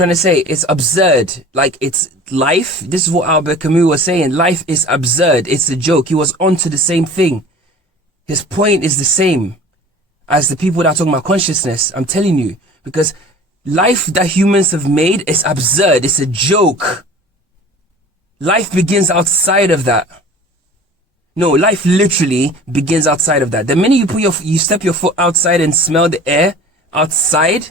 trying to say. It's absurd. Like, it's life. This is what Albert Camus was saying. Life is absurd. It's a joke. He was onto the same thing. His point is the same as the people that are talking about consciousness. I'm telling you, because life that humans have made is absurd. It's a joke. Life begins outside of that. No, life literally begins outside of that. The minute you step your foot outside and smell the air outside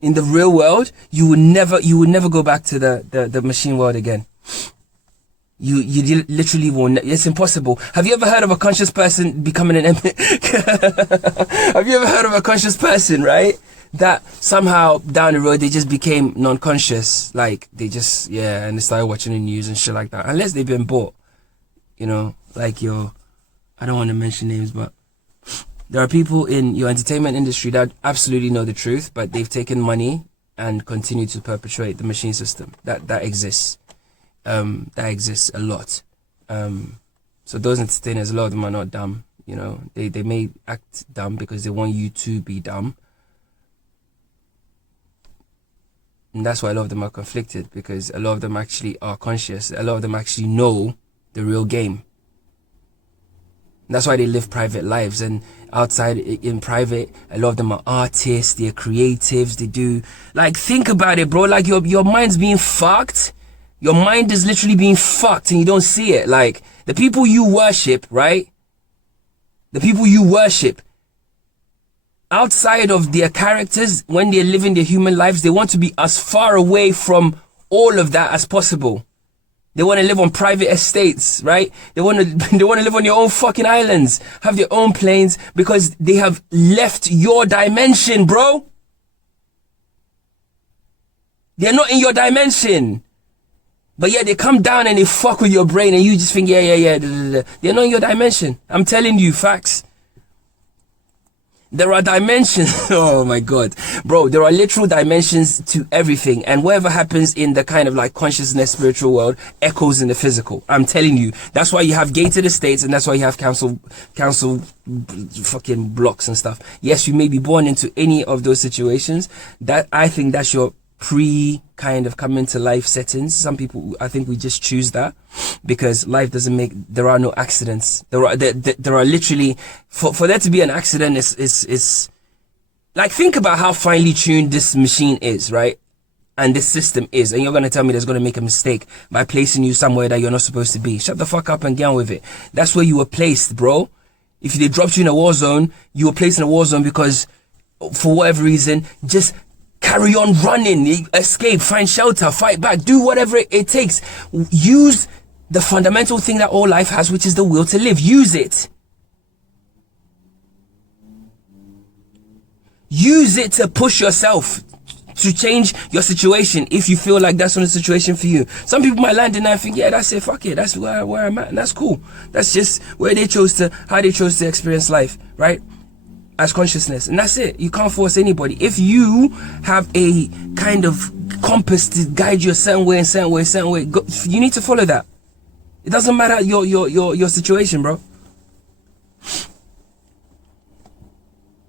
in the real world, you would never go back to the machine world again. You literally won't. It's impossible. Have you ever heard of a conscious person becoming an Have you ever heard of a conscious person, right? That somehow down the road they just became non-conscious, like they just and they started watching the news and shit like that. Unless they've been bought, you know, like I don't want to mention names, but there are people in your entertainment industry that absolutely know the truth, but they've taken money and continue to perpetuate the machine system. That exists. That exists a lot. So those entertainers, a lot of them are not dumb. You know, they may act dumb because they want you to be dumb. And that's why a lot of them are conflicted, because a lot of them actually are conscious. A lot of them actually know the real game. And that's why they live private lives. And outside in private, a lot of them are artists, they're creatives, they do, like, think about it, bro. Like, your mind's being fucked. Your mind is literally being fucked and you don't see it. Like, the people you worship, right? The people you worship, outside of their characters, when they're living their human lives, they want to be as far away from all of that as possible. They want to live on private estates, right? They want to live on their own fucking islands, have their own planes, because they have left your dimension, bro. They're not in your dimension. But yeah, they come down and they fuck with your brain and you just think, yeah. They're not in your dimension. I'm telling you, facts. There are dimensions. Oh my God. Bro, there are literal dimensions to everything. And whatever happens in the kind of like consciousness, spiritual world echoes in the physical. I'm telling you. That's why you have gated estates and that's why you have council fucking blocks and stuff. Yes, you may be born into any of those situations. That, I think that's your kind of come into life settings. Some people, I think we just choose that because life doesn't there are no accidents. There are literally, for there to be an accident is like, think about how finely tuned this machine is, right? And this system is, and you're going to tell me there's going to make a mistake by placing you somewhere that you're not supposed to be. Shut the fuck up and get on with it. That's where you were placed, bro. If they dropped you in a war zone, you were placed in a war zone because for whatever reason, just carry on running, escape, find shelter, fight back, do whatever it takes. Use the fundamental thing that all life has, which is the will to live. Use it. Use it to push yourself to change your situation if you feel like that's not the situation for you. Some people might land in that and think, yeah, that's it, fuck it, that's where I'm at, and that's cool. That's just how they chose to experience life, right? As consciousness, and that's it. You can't force anybody. If you have a kind of compass to guide you a certain way, you need to follow that. It doesn't matter your situation, bro. Do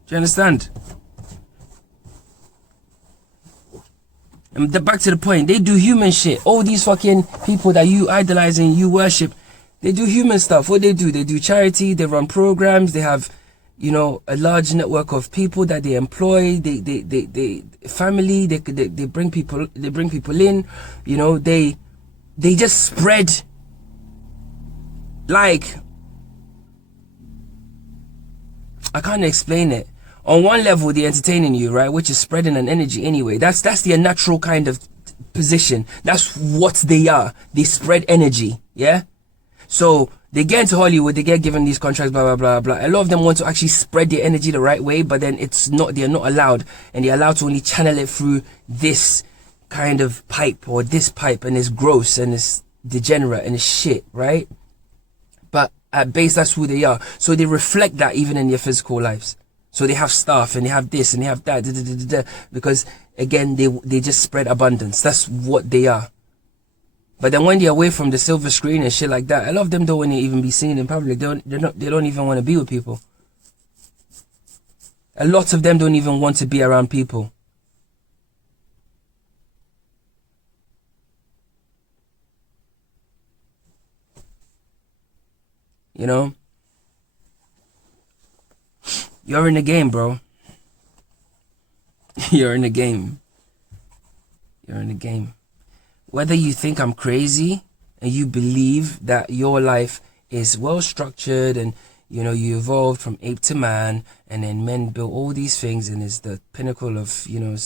you understand? And back to the point, they do human shit. All these fucking people that you idolize and you worship, they do human stuff. What they do? They do charity, they run programs, they have, you know, a large network of people that they employ, they family, they bring people in, you know, they just spread, like, I can't explain it. On one level, they're entertaining you, right? Which is spreading an energy anyway. That's their natural kind of position. That's what they are. They spread energy, yeah? So they get into Hollywood, they get given these contracts, blah, blah, blah, blah. A lot of them want to actually spread their energy the right way, but then they're not allowed. And they're allowed to only channel it through this kind of pipe or this pipe, and it's gross and it's degenerate and it's shit, right? But at base, that's who they are. So they reflect that even in their physical lives. So they have stuff and they have this and they have that, because again, they just spread abundance. That's what they are. But then when they're away from the silver screen and shit like that, a lot of them don't want to even be seen in public. They don't even want to be with people. A lot of them don't even want to be around people. You know? You're in the game, bro. You're in the game. You're in the game. Whether you think I'm crazy and you believe that your life is well structured and you know you evolved from ape to man and then men built all these things and it's the pinnacle of, you know,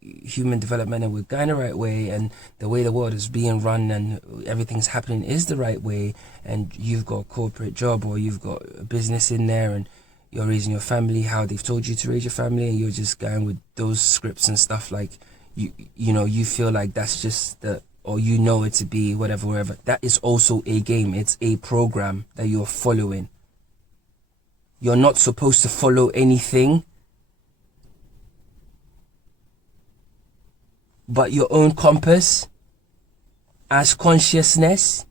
human development and we're going the right way and the way the world is being run and everything's happening is the right way, and you've got a corporate job or you've got a business in there and you're raising your family how they've told you to raise your family, and you're just going with those scripts and stuff, like you know, you feel like that's just the, or you know it to be whatever, that is also a game. It's a program that you're following. You're not supposed to follow anything but your own compass as consciousness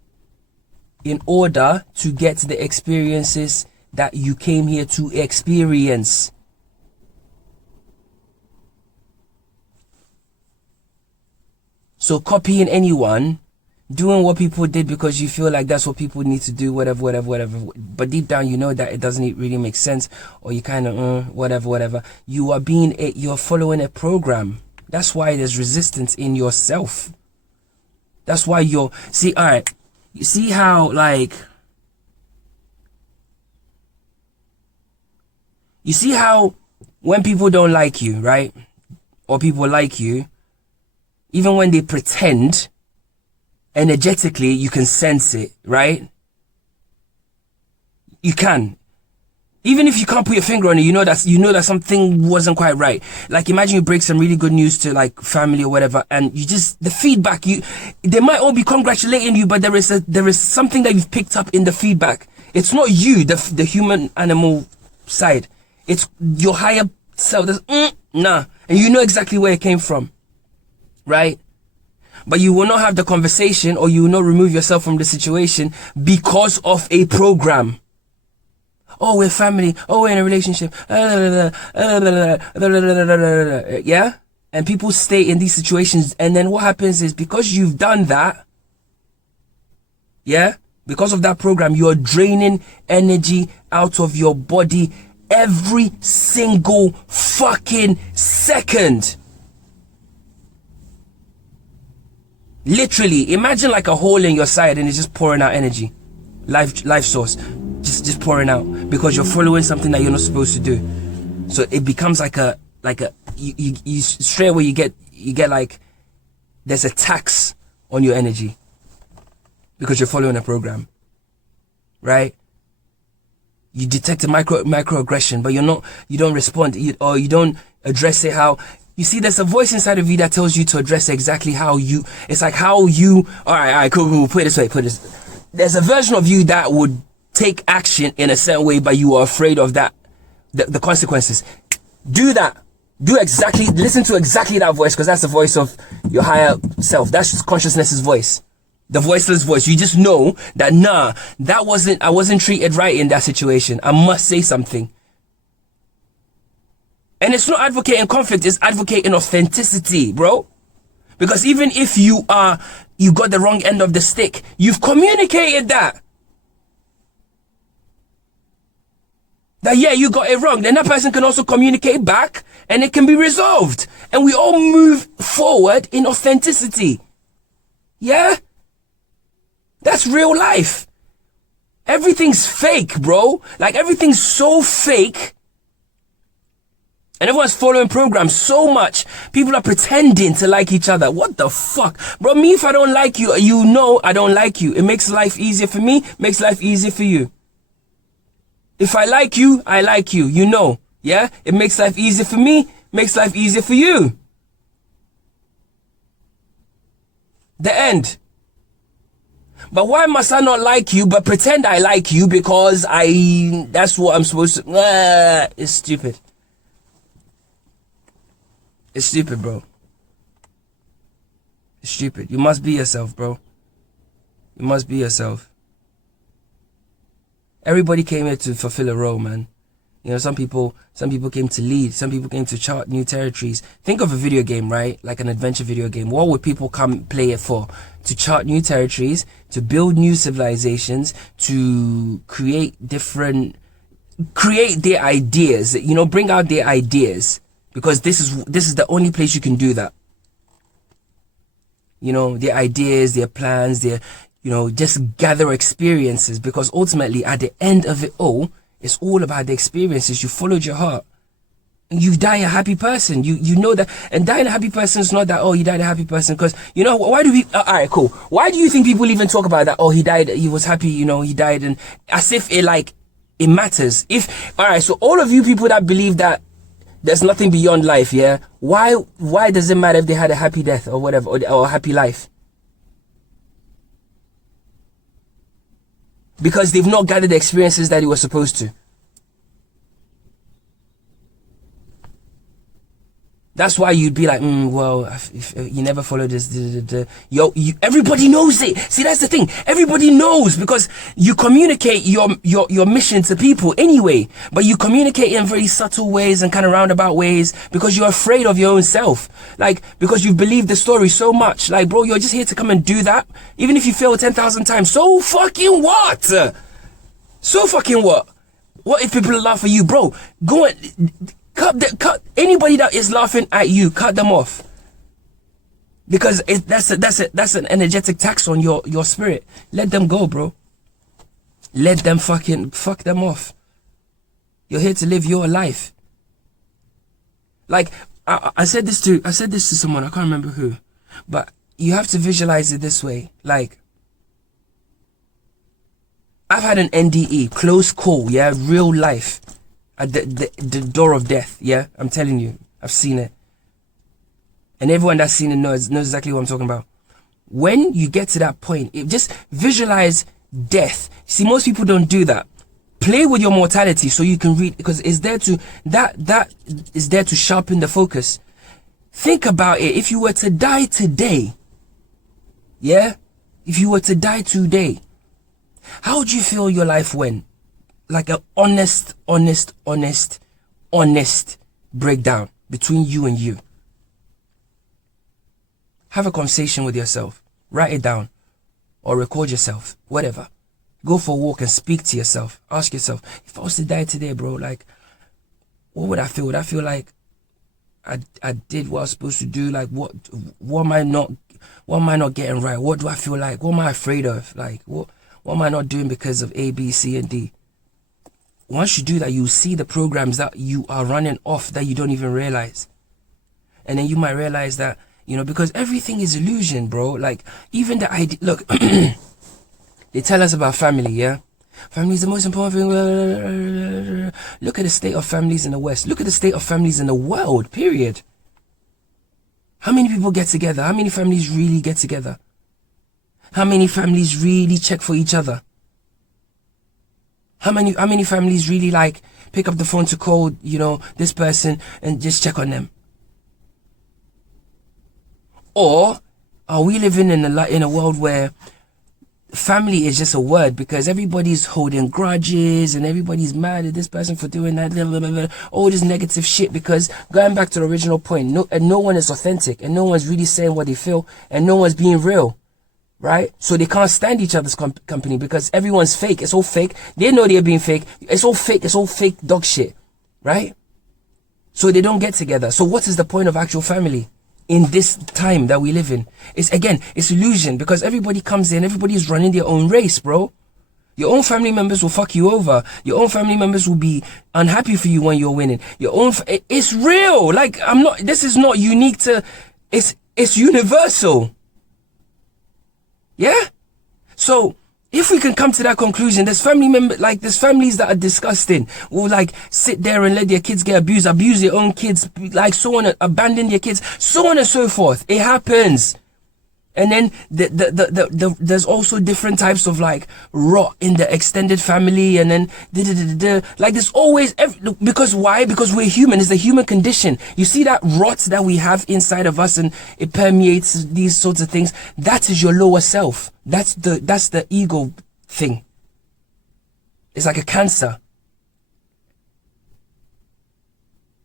in order to get the experiences that you came here to experience. So copying anyone, doing what people did because you feel like that's what people need to do, whatever. But deep down, you know that it doesn't really make sense, or you kind of, whatever. You're following a program. That's why there's resistance in yourself. That's why see, all right, you see how, like, you see how when people don't like you, right? Or people like you, even when they pretend, energetically, you can sense it, right? You can. Even if you can't put your finger on it, you know that something wasn't quite right. Like, imagine you break some really good news to, like, family or whatever, and you just, the feedback, they might all be congratulating you, but there is something that you've picked up in the feedback. It's not you, the human animal side. It's your higher self. Nah. And you know exactly where it came from. Right? But you will not have the conversation, or you will not remove yourself from the situation because of a program. Oh, we're family. Oh, we're in a relationship. Yeah? And people stay in these situations, and then what happens is, because you've done that, yeah? Because of that program, you're draining energy out of your body every single fucking second. Literally, imagine like a hole in your side and it's just pouring out energy. Life source. Just pouring out. Because you're following something that you're not supposed to do. So it becomes like you straight away you get like, there's a tax on your energy. Because you're following a program. Right? You detect a microaggression, but you don't respond, or you don't address it how. You see, there's a voice inside of you that tells you to address exactly how you, it's like how you, all right, cool, put it this way, there's a version of you that would take action in a certain way, but you are afraid of that, the consequences. Do that. Listen to exactly that voice, because that's the voice of your higher self. That's just consciousness's voice. The voiceless voice. You just know that, nah, I wasn't treated right in that situation. I must say something. And it's not advocating conflict, it's advocating authenticity, bro. Because even if you got the wrong end of the stick, you've communicated that. That, yeah, you got it wrong. Then that person can also communicate back and it can be resolved. And we all move forward in authenticity. Yeah? That's real life. Everything's fake, bro. Like, everything's so fake. And everyone's following programs so much. People are pretending to like each other. What the fuck? Bro, me, if I don't like you, you know I don't like you. It makes life easier for me, makes life easier for you. If I like you, I like you. You know. Yeah? It makes life easier for me, makes life easier for you. The end. But why must I not like you but pretend I like you because that's what I'm supposed to... It's stupid. It's stupid, bro. It's stupid. You must be yourself, bro. You must be yourself. Everybody came here to fulfill a role, man. You know, some people came to lead, some people came to chart new territories. Think of a video game, right? Like an adventure video game. What would people come play it for? To chart new territories, to build new civilizations, to create their ideas, you know, bring out their ideas, because this is the only place you can do that. You know, their ideas, their plans, their, you know, just gather experiences, because ultimately at the end of it all, it's all about the experiences. You followed your heart. And you die a happy person. You know that. And dying a happy person is not that, oh, he died a happy person. Because, you know, why do we... Alright, cool. Why do you think people even talk about that? Oh, he died, he was happy, you know, he died. And as if it, like, it matters. Alright, so all of you people that believe that there's nothing beyond life, yeah? Why does it matter if they had a happy death or whatever, or a happy life? Because they've not gathered the experiences that they were supposed to. That's why you'd be like, well, if you never follow this, everybody knows it. See, that's the thing. Everybody knows, because you communicate your mission to people anyway, but you communicate in very subtle ways and kind of roundabout ways, because you're afraid of your own self. Like, because you've believed the story so much. Like, bro, you're just here to come and do that. Even if you fail 10,000 times, so fucking what? So fucking what? What if people laugh at you, bro? Go and... Cut anybody that is laughing at you, cut them off, because that's an energetic tax on your spirit. Let them go, bro. Let them fuck them off. You're here to live your life. Like I said this to someone, I can't remember who, but you have to visualize it this way. Like, I've had an NDE, close call, yeah, real life. At the door of death, yeah? I'm telling you, I've seen it. And everyone that's seen it knows exactly what I'm talking about. When you get to that point, just visualize death. See, most people don't do that. Play with your mortality so you can read, because it's there to, that is there to sharpen the focus. Think about it. If you were to die today, yeah? If you were to die today, how would you feel your life went? Like an honest breakdown between you and you. Have a conversation with yourself. Write it down. Or record yourself. Whatever. Go for a walk and speak to yourself. Ask yourself, if I was to die today, bro, like, what would I feel? Would I feel like I did what I was supposed to do? Like, what am I not getting right? What do I feel like? What am I afraid of? Like, what am I not doing because of A, B, C, and D? Once you do that, you see the programs that you are running off that you don't even realize. And then you might realize that, you know, because everything is illusion, bro. Like, even the idea, look, they tell us about family, yeah? Family is the most important thing. Look at the state of families in the West. Look at the state of families in the world, period. How many people get together? How many families really get together? How many families really check for each other? How many families really, like, pick up the phone to call, you know, this person and just check on them? Or are we living in a world where family is just a word, because everybody's holding grudges and everybody's mad at this person for doing that, blah, blah, blah, blah, all this negative shit? Because going back to the original point, no one is authentic, and no one's really saying what they feel, and no one's being real. Right? So they can't stand each other's company, because everyone's fake. It's all fake. They know they're being fake. It's all fake. It's all fake dog shit. Right? So they don't get together. So what is the point of actual family in this time that we live in? It's illusion, because everybody comes in, everybody's running their own race, bro. Your own family members will fuck you over. Your own family members will be unhappy for you when you're winning. It's real. Like, this is not unique to, it's universal. Yeah? So, if we can come to that conclusion, there's families that are disgusting, will like sit there and let their kids get abused, abuse their own kids, like so on, abandon their kids, so on and so forth. It happens. And then there's also different types of like rot in the extended family, and then like there's always because why? Because we're human. It's the human condition. You see that rot that we have inside of us, and it permeates these sorts of things. That is your lower self. That's the ego thing. It's like a cancer.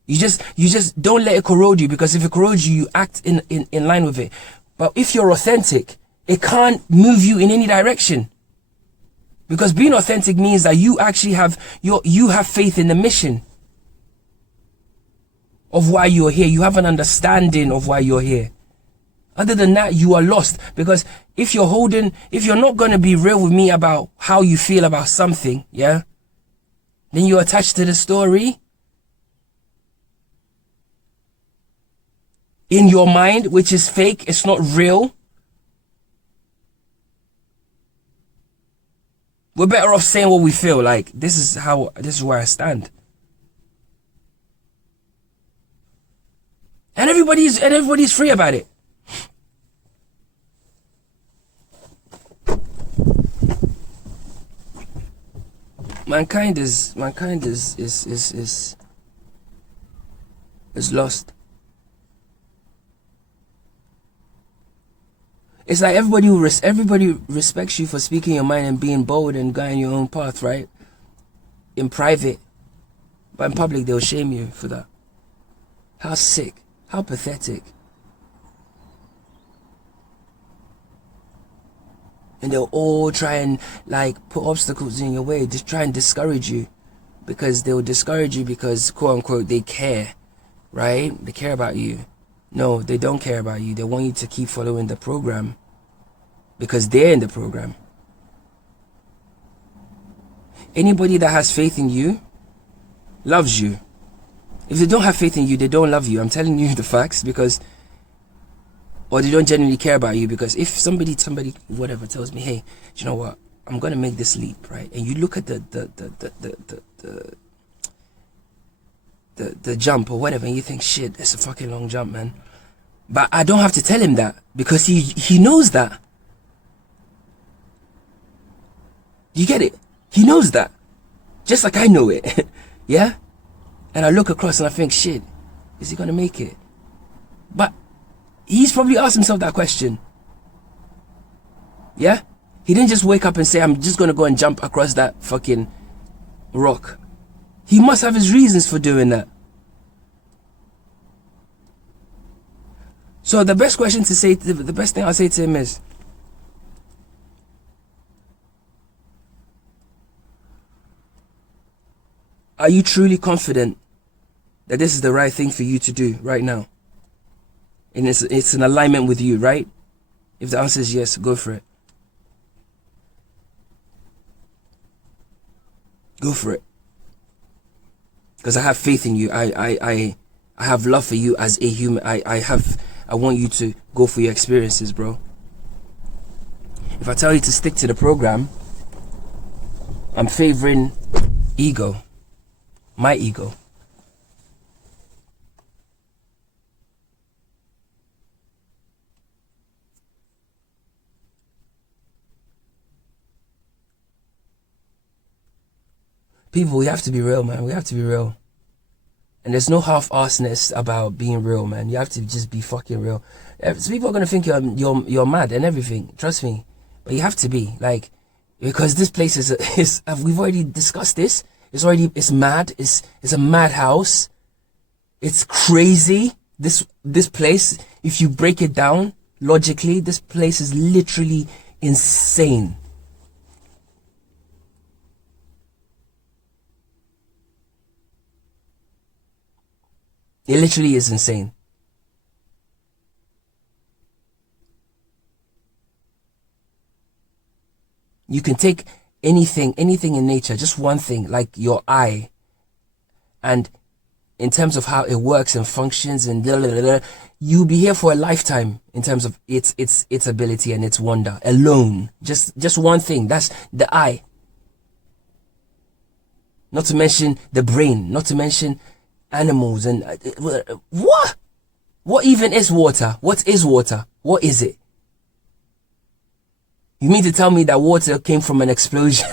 You just don't let it corrode you, because if it corrodes you, you act in line with it. But if you're authentic, it can't move you in any direction. Because being authentic means that you actually have you have faith in the mission of why you're here. You have an understanding of why you're here. Other than that, you are lost. Because if you're not going to be real with me about how you feel about something, yeah, then you're attached to the story in your mind, which is fake. It's not real. We're better off saying what we feel. Like, this is where I stand. And everybody's free about it. Mankind is lost. It's like everybody respects you for speaking your mind and being bold and going your own path, right? In private. But in public, they'll shame you for that. How sick. How pathetic. And they'll all try and like put obstacles in your way, just try and discourage you. Because they'll discourage you because, quote unquote, they care, right? They care about you. No, they don't care about you. They want you to keep following the program because they're in the program. Anybody that has faith in you loves you. If they don't have faith in you, they don't love you. I'm telling you the facts. Because, or they don't genuinely care about you. Because if somebody whatever tells me, hey, you know what, I'm gonna make this leap, right? And you look at the jump or whatever, and you think, shit, it's a fucking long jump, man. But I don't have to tell him that, because he knows that. You get it? He knows that, just like I know it. Yeah. And I look across and I think, shit, is he gonna make it? But he's probably asked himself that question. Yeah. He didn't just wake up and say, I'm just gonna go and jump across that fucking rock. He must have his reasons for doing that. So the best question to say, the best thing I'll say to him is, are you truly confident that this is the right thing for you to do right now? And it's in alignment with you, right? If the answer is yes, go for it. Go for it. Because I have faith in you. I have love for you as a human. I want you to go for your experiences, bro. If I tell you to stick to the program, I'm favoring ego. My ego. People, we have to be real, man. We have to be real. And there's no half-assedness about being real, man. You have to just be fucking real. So people are gonna think you're mad and everything. Trust me. But you have to be, like, because this place is we've already discussed this. It's mad. It's a madhouse. It's crazy. This place, if you break it down logically, this place is literally insane. It literally is insane. You can take anything in nature, just one thing, like your eye, and in terms of how it works and functions and blah, blah, blah, blah, you'll be here for a lifetime in terms of its ability and its wonder alone. Just one thing, that's the eye. Not to mention the brain, not to mention animals and what even is water? What is water? What is it? You mean to tell me that water came from an explosion?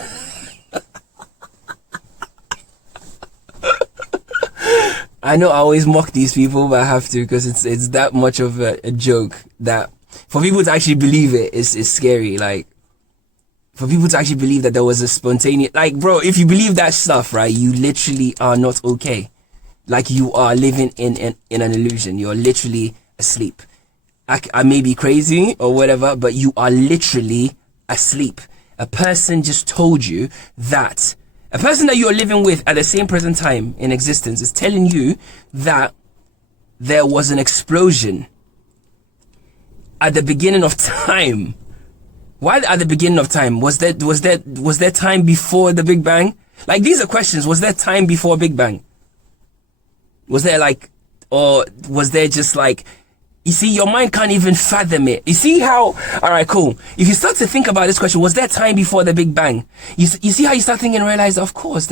I know I always mock these people, but I have to, because it's that much of a joke that for people to actually believe it is scary. Like, for people to actually believe that there was a spontaneous, like, bro, if you believe that stuff, right, you literally are not okay. Like you are living in an illusion. You're literally asleep. I may be crazy or whatever, but you are literally asleep. A person just told you that, a person that you're living with at the same present time in existence is telling you that there was an explosion at the beginning of time. Why at the beginning of time? Was there time before the Big Bang? Like, these are questions. Was there time before Big Bang? Was there like, or was there just like, you see, your mind can't even fathom it. You see how, all right, cool. If you start to think about this question, was there time before the Big Bang? You see how you start thinking and realize, of course,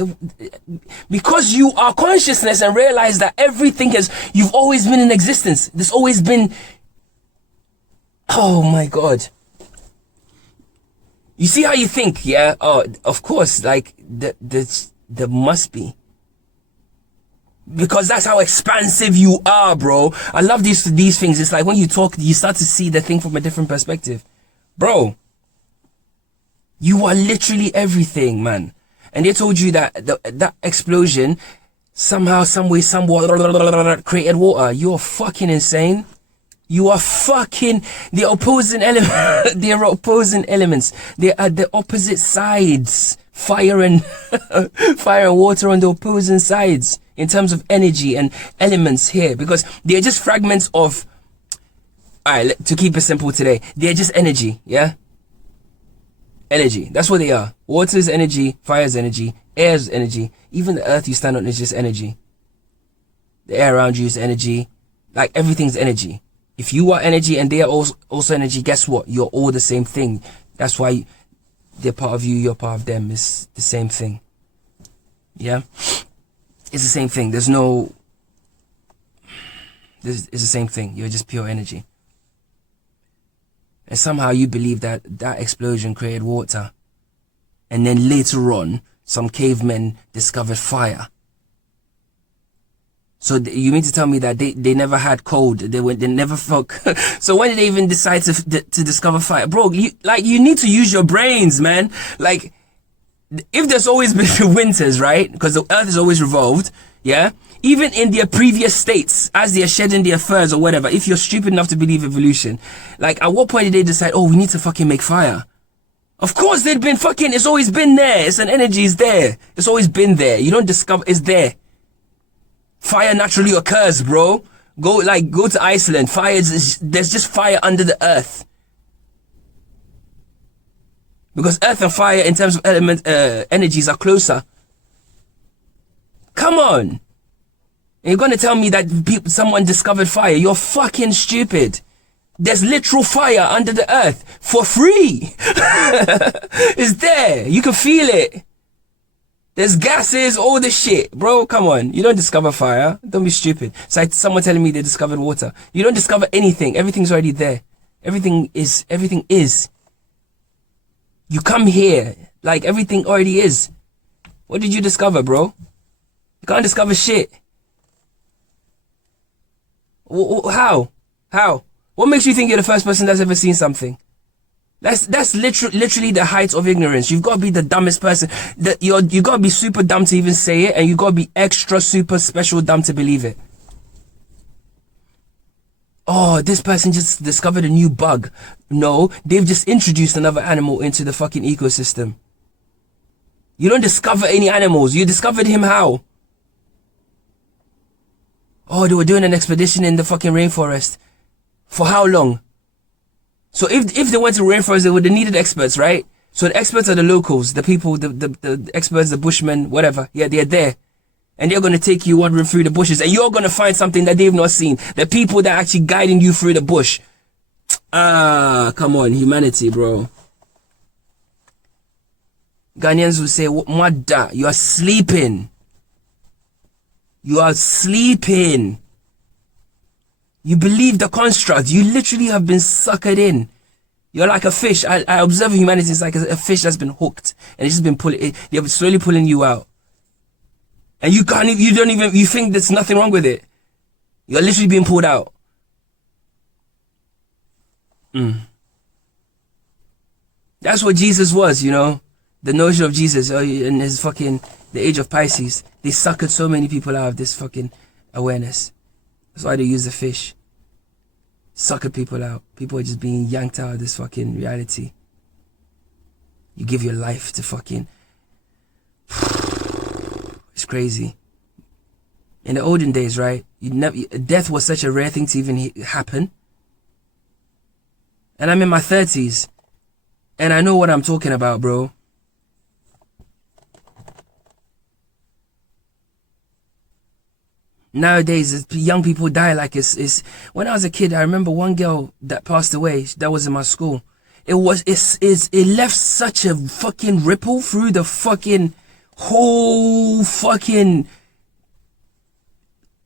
because you are consciousness and realize that everything you've always been in existence. There's always been, oh my God. You see how you think, yeah? Oh, of course, like, there must be. Because that's how expansive you are, bro. I love these things. It's like when you talk, you start to see the thing from a different perspective. Bro, you are literally everything, man. And they told you that that explosion somehow, some way, somewhat created water. You're fucking insane. You are fucking the opposing element. They are opposing elements. They are the opposite sides. Fire and water on the opposing sides in terms of energy and elements here, because they are just fragments of, all right, to keep it simple today, they're just energy. Yeah, energy, that's what they are. Water is energy, fire is energy, air is energy, even the earth you stand on is just energy. The air around you is energy. Like, everything's energy. If you are energy and they are also energy, guess what? You're all the same thing. That's why they're part of you, you're part of them. It's the same thing. Yeah? It's the same thing. It's the same thing. You're just pure energy. And somehow you believe that that explosion created water. And then later on, some cavemen discovered fire. So you mean to tell me that they never had cold? They never felt. So when did they even decide to discover fire, bro? You need to use your brains, man. Like, if there's always been winters, right? Because the earth is always revolved, yeah. Even in their previous states, as they are shedding their furs or whatever, if you're stupid enough to believe evolution, like, at what point did they decide, oh, we need to fucking make fire? Of course they'd been fucking. It's always been there. It's an energy. It's there. It's always been there. You don't discover. It's there. Fire naturally occurs, bro. Go to Iceland. There's just fire under the earth. Because earth and fire, in terms of energies, are closer. Come on. And you're gonna tell me that someone discovered fire? You're fucking stupid. There's literal fire under the earth for free. It's there. You can feel it. There's gases, all this shit. Bro, come on. You don't discover fire. Don't be stupid. It's like someone telling me they discovered water. You don't discover anything. Everything's already there. Everything is. You come here, like, everything already is. What did you discover, bro? You can't discover shit. How? What makes you think you're the first person that's ever seen something? That's literally the height of ignorance. You've got to be the dumbest person. You got to be super dumb to even say it, and you got to be extra super special dumb to believe it. Oh, this person just discovered a new bug. No, they've just introduced another animal into the fucking ecosystem. You don't discover any animals. You discovered him how? Oh, they were doing an expedition in the fucking rainforest. For how long? So if they went to rainforest, they would have needed experts, right? So the experts are the locals, the people, the experts, the bushmen, whatever. Yeah, they're there. And they're going to take you wandering through the bushes, and you're going to find something that they've not seen. The people that are actually guiding you through the bush. Come on, humanity, bro. Ghanaians will say, Mwada, you are sleeping. You are sleeping. You believe the construct. You literally have been suckered in. You're like a fish. I observe humanity as like a fish that's been hooked, and it's just been pulling. They're slowly pulling you out, and you think there's nothing wrong with it. You're literally being pulled out. That's what Jesus was, you know. The notion of Jesus and his fucking, the age of Pisces, they suckered so many people out of this fucking awareness. That's why they use the fish. Suckered people out. People are just being yanked out of this fucking reality. You give your life to fucking... It's crazy. In the olden days, right? Death was such a rare thing to even happen. And I'm in my 30s. And I know what I'm talking about, bro. Nowadays, young people die like it's... When I was a kid, I remember one girl that passed away. That was in my school. It left such a fucking ripple through the fucking whole fucking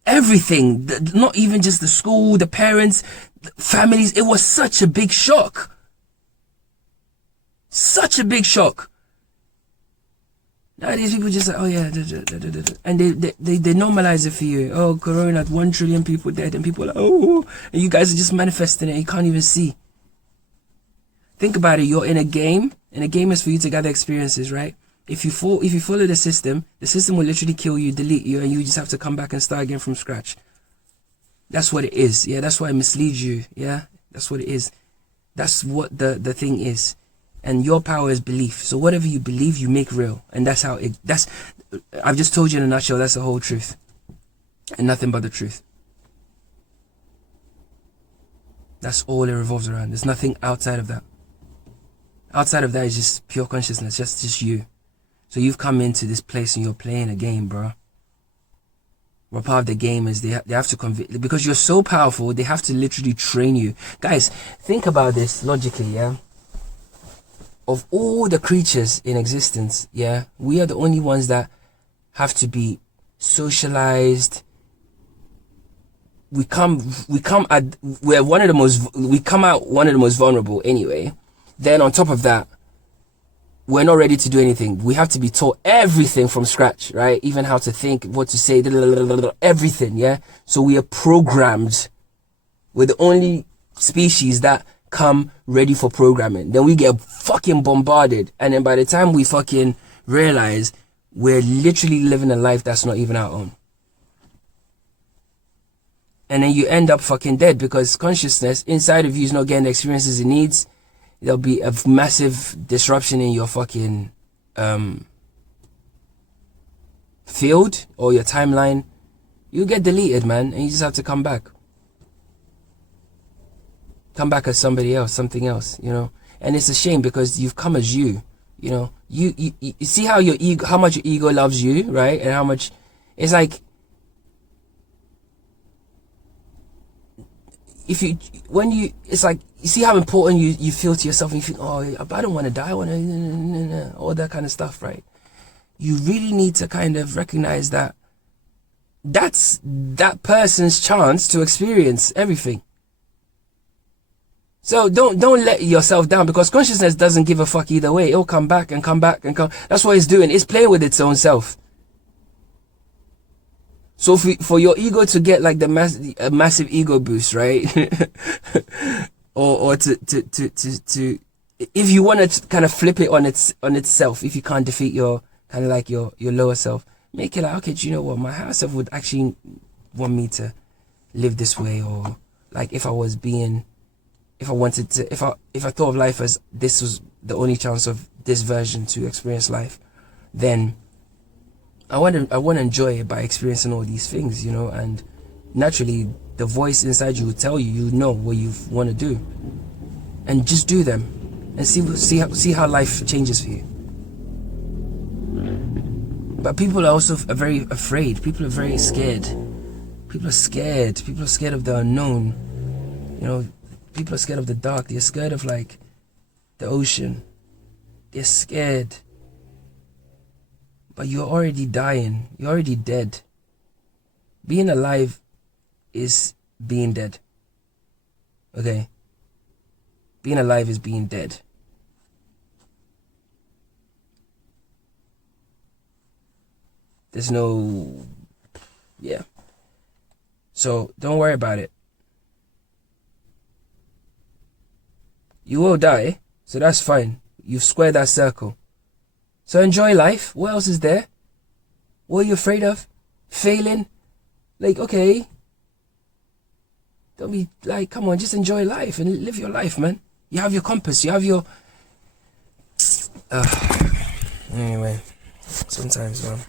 everything. Not even just the school, the parents, the families. It was such a big shock. Such a big shock. Nowadays people just like, oh yeah, and they normalize it for you. Oh, Corona, 1 trillion people dead, and people are like, oh, and you guys are just manifesting it. You can't even see. Think about it. You're in a game, and a game is for you to gather experiences, right? If you follow the system will literally kill you, delete you, and you just have to come back and start again from scratch. That's what it is. Yeah, that's why it misleads you. Yeah, that's what it is. That's what the thing is. And your power is belief. So whatever you believe, you make real. And that's how I've just told you in a nutshell, that's the whole truth. And nothing but the truth. That's all it revolves around. There's nothing outside of that. Outside of that is just pure consciousness, just you. So you've come into this place and you're playing a game, bro. Well, part of the game is they have to convince, because you're so powerful, they have to literally train you. Guys, think about this logically, yeah? Of all the creatures in existence, yeah, we are the only ones that have to be socialized. We come out one of the most vulnerable anyway. Then on top of that, we're not ready to do anything. We have to be taught everything from scratch, right? Even how to think, what to say, everything, yeah? So we are programmed. We're the only species that come ready for programming. Then we get fucking bombarded. And then by the time we fucking realize, we're literally living a life that's not even our own. And then you end up fucking dead because consciousness inside of you is not getting the experiences it needs. There'll be a massive disruption in your fucking field or your timeline. You get deleted, man, and you just have to come back. Come back as somebody else, something else, you know. And it's a shame because you've come as you, you know. You see how your ego, how much your ego loves you, right? And how much it's like, it's like, you see how important you feel to yourself, and you think, oh, I don't want to die, I want to, all that kind of stuff, right? You really need to kind of recognize that that's that person's chance to experience everything. So don't let yourself down, because consciousness doesn't give a fuck either way. It'll come back and come back and come. That's what it's doing. It's playing with its own self. So for your ego to get like a massive ego boost, right? or to if you want to kind of flip it on itself, if you can't defeat your kind of like your lower self, make it like, okay, do you know what, my higher self would actually want me to live this way, or like if I thought of life as this was the only chance of this version to experience life, then I want to enjoy it by experiencing all these things, you know. And naturally the voice inside you will tell you, you know what you want to do, and just do them and see how life changes for you. But people are also very afraid. People are very scared. People are scared. People are scared of the unknown, you know. People are scared of the dark. They're scared of like the ocean. They're scared. But you're already dying. You're already dead. Being alive is being dead. Okay? Being alive is being dead. There's no... Yeah. So don't worry about it. You will die, so that's fine. You've squared that circle. So enjoy life. What else is there? What are you afraid of? Failing? Like, okay. Don't be like, come on, just enjoy life and live your life, man. You have your compass, you have your... Anyway, sometimes, man.